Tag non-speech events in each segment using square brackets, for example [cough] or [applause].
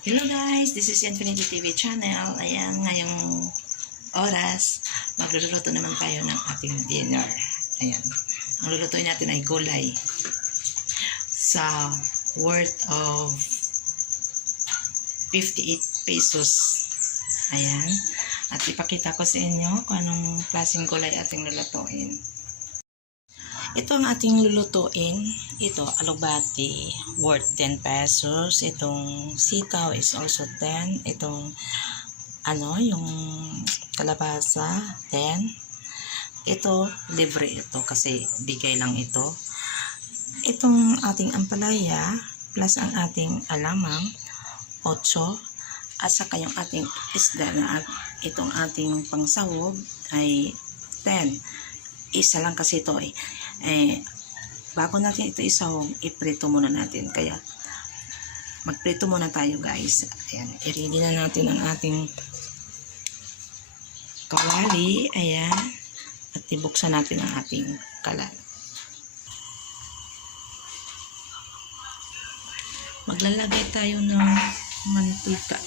Hello guys, this is Infinity TV channel. Ayan, ngayong oras, magluluto naman tayo ng ating dinner. Ayan, ang lulutuin natin ay gulay sa worth of 58 pesos. Ayan, at ipakita ko sa inyo kung anong klaseng gulay ating lulutuin. Ito ang ating lulutuin. Ito, alubati, worth 10 pesos. Itong sitaw is also 10. Itong, ano, yung kalabasa, 10. Ito, libre ito kasi bigay lang ito. Itong ating ampalaya, plus ang ating alamang, 8. At saka yung ating isda na at itong ating pangsahog ay 10. Isa lang kasi ito eh eh, bago natin ito isahog, iprito muna natin. Kaya, magprito muna tayo guys. Ayan, i-ready na natin ang ating kawali. Ayan. At ibuksan natin ang ating kalan. Maglalagay tayo ng mantika.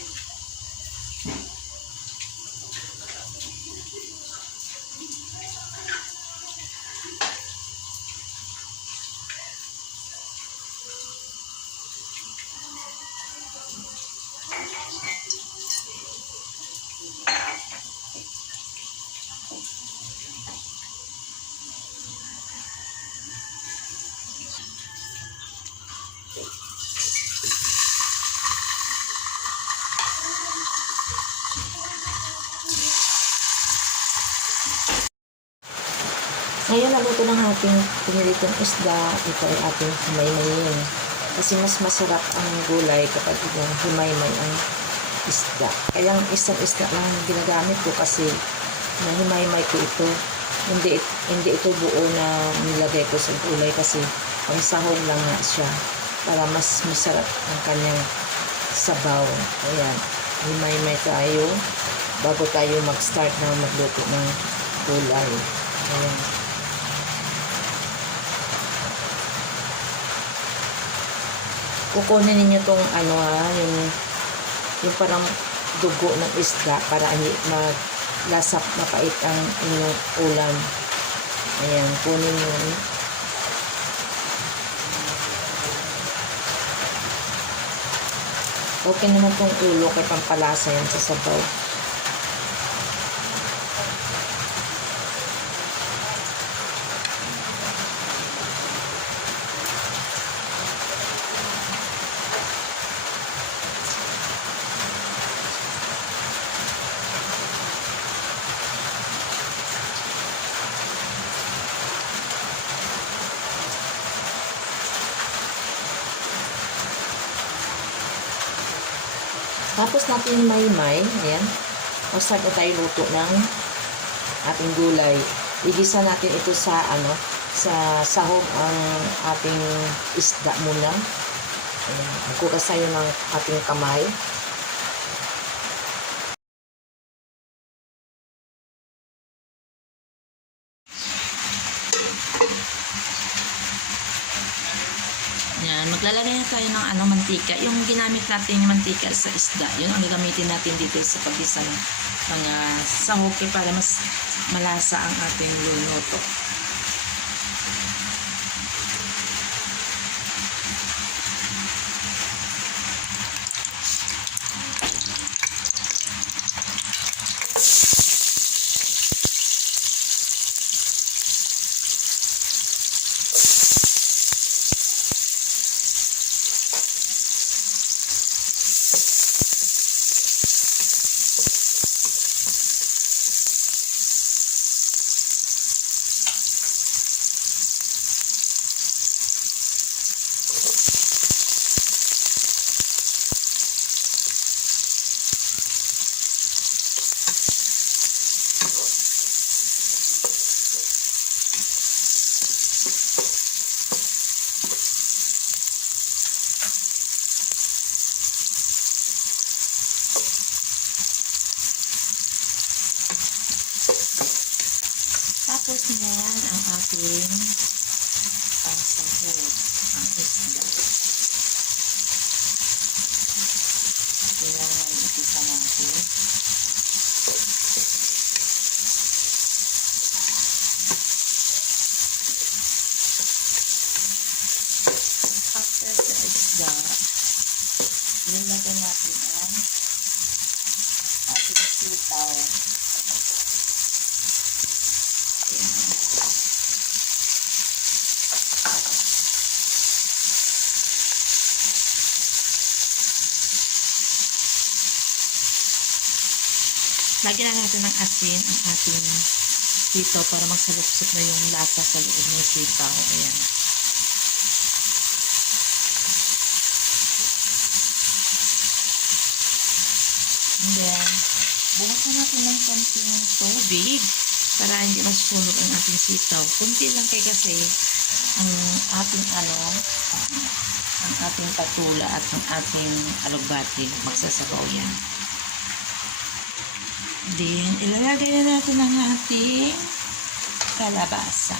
Ating pinilitong isda. Ito ay ating himaymayin. Kasi mas masarap ang gulay kapag yung himaymay ang isda. Kaya ang isang isda lang ang ginagamit ko kasi nahimaymay ko ito. Hindi, hindi ito buo na nilagay ko sa gulay kasi ang sahog lang nga siya para mas masarap ang kanyang sabaw. Ayan, himaymay tayo bago tayo mag-start na magluto ng gulay. Ayan. Kukunin ninyo tong ano ha, yung yung parang dugo ng isda para hindi maglasap mapait ang inyong ulam. Ayan, kunin yun. Okay naman tong ulo kay pampalasa yan sa sabaw. Tapos natin may-may, ayan. Masarap na tayo luto ng ating gulay. Igisa natin ito sa ano, sa sahog ang ating isda muna. Ayan. Magkukas tayo ng ating kamay. Yan, maglalagay na tayo ng ano, mantika. Yung ginamit natin yung mantika sa isda, yun ang gagamitin natin dito sa paggisa ng mga sahog eh, para mas malasa ang ating lunoto. Tapos niyan ang ating pangsahog, ang isda. Ilalagay natin ang ating sitaw. Lagyan na natin ng asin ang ating sitaw para magsalupsok na yung lasa sa loob ng sitaw. Ayan. And then, bukasan natin ng konting tubig para hindi masusunog ang ating sitaw. Kunti lang kay kasi ang ating ano, ang ating patula at ang ating alugbati. Magsasabaw yan. Then, ilalagay na natin ang ating kalabasa.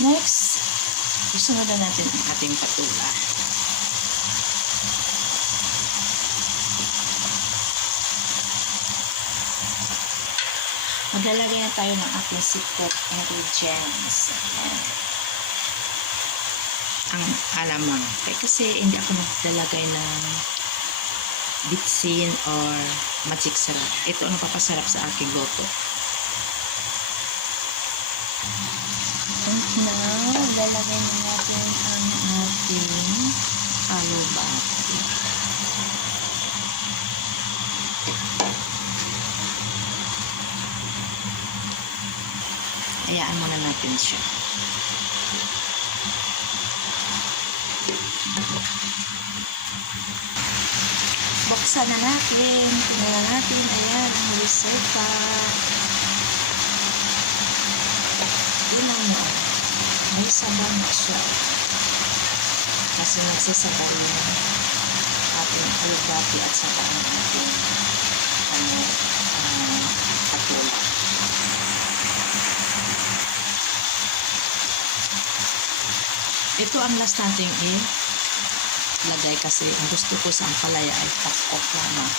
Next, susunod na natin ang ating patula. Maglalagay na tayo ng ating secret ingredients. Ayan ang alamang. Kasi hindi ako naglalagay ng bitsin or magic sarap. Ito ang papasarap sa aking goto. And now, lalagay na natin ang ating alubati. Hayaan muna natin siya. Buksan na natin. Tingnan na natin. Ayan, ang reseta. Tingnan mo. May sabaw na siya. Kasi nagsasabaw yung ating alubati at saka ang ating ano, Ito ang last natin eh lagay kasi ang gusto ko sa ampalaya ay takok lamang.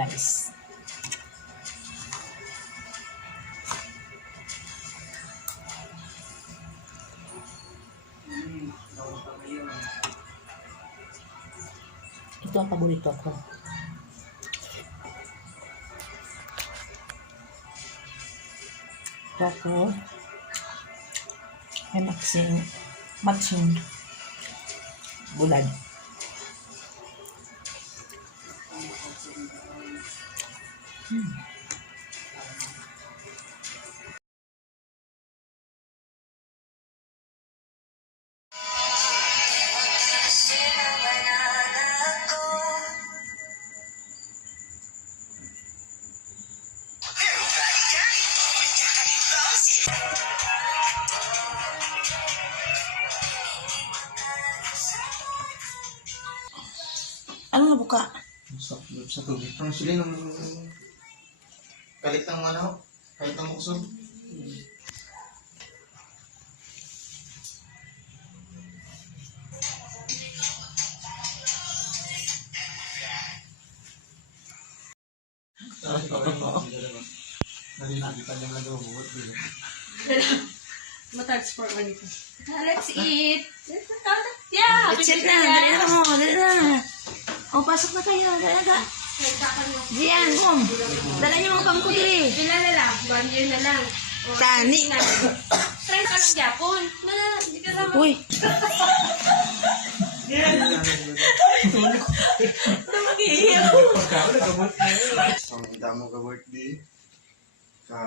Guys. Ito ang paborito ko. Ito ako. May maksing, maksing bulad. Hmm. Ano buka? Sa, sa tubig. Ang kalit ng ano, kahit ng muksod. Nalilitan niya na daw buhat dito. Matransport man ito. Let's eat. Yeah. Let's eat na. Dali na mo. Dali na. O, pasok na kayo. Dali na. Diyan, bum. Dala niyo mga. Pila na lang. One year na lang. O, Tani. Try ka lang Japon. Na, hindi ka naman. Uy. Ang damo ka birthday. Ka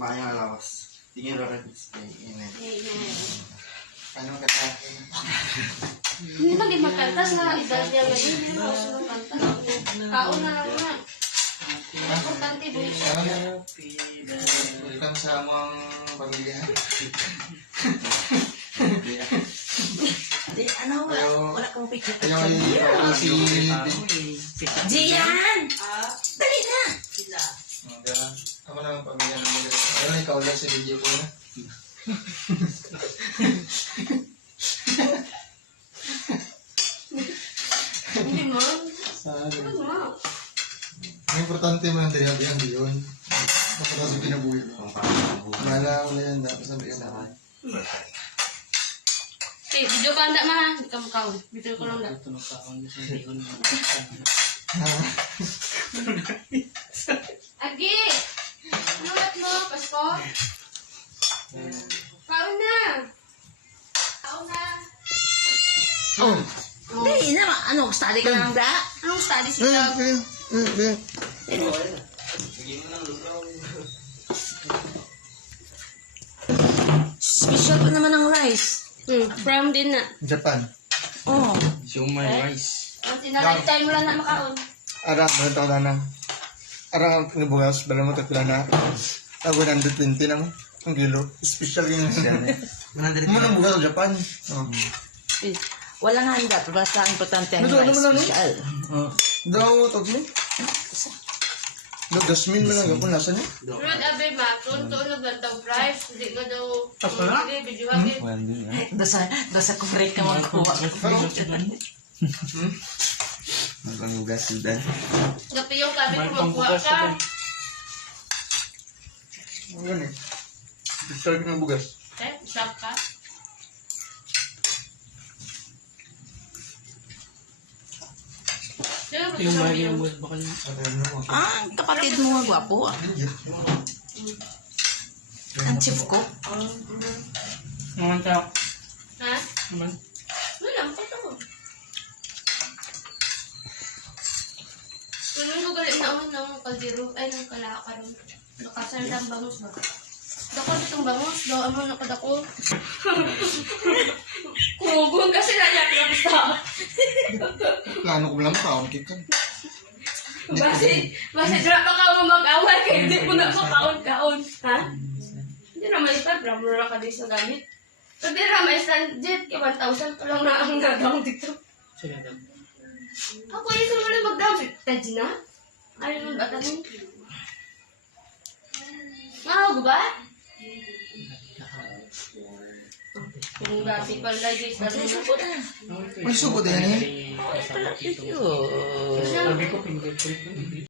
maayang alawas. Tingin ro rin sa ina. Ano ka ta? Hindi ba magkantas na edad niya ngayon? Hindi ba gusto ng kanta? Kaon na lang na. Importante, boys. Welcome sa among pamilya. Di, Wala kang picture. Kaya may ako si Jian! Dali na! Ako na ang pamilya ng mga. Ayun, ikaw lang si DJ po na. [laughs] Hindi mo. Sorry. Ano mo? Ang importante mo ng dirihabi ang diyon. Kapag mo. Wala, wala yan. Dapat sabihin na. Eh, video ka anda ma. Hindi ka makaon. Video ko lang na. Agi! Ano ulat mo? Pasko? Kaon na! Kaon na! Oh. Dali na. Ano, study ka lang da? Anong study siya? Special pa naman ang rice. Hmm, from din na. Japan. Oh. Siomay rice. Ang tinalay time mo lang na makaon. Arang, meron tayo na ang pinubugas, bala mo tapila na Ako 120 na mo Ang kilo Special yung siya nang bugas sa Japan Oh. Eh, Walang handa. Basta ang importante ang Ano, ano rice. mo lang, no? Special. Oh. Daw, tawag mo dasmin mo lang gapon nasa niya Rod abe ma, kung tunog lang daw price, hindi ka daw, hindi, video hagi. Dosa, dosa correct ka magkuha. Magpangugas sudan. Gapi yung sabi ko magkuha ka. Ang gani Special yung bugas Eh, shock ka. Yung Maria mo. Ano yun mo Ah, ang kapatid mo nga gwapo. ah. Ang chief ko. Naman tao. Ha? Naman. Wala, ito ko. Ano nung galing na ako ng kaldero, ay ng kalakaron. Nakasal lang bangus ba? Dako ditong bangus, daw amo na [laughs] Kumugon kasi na niya pinapista. [laughs] Plano ko lang kaon kikan Basi, basi dra pa ka mo mag-away kay hindi mo na makaon-kaon. Ha? Hindi na may stand, ramo na ka din sa gamit. Pag di na may stand, jet, kay 1,000 pa lang na ang gagawin dito. Ako yung sa mga mag-down. Tadji na? Ayaw mo ba tanin? Nga, ba? Yung gabi pa lang guys, ano na? May subo din yan eh. Sabi ko.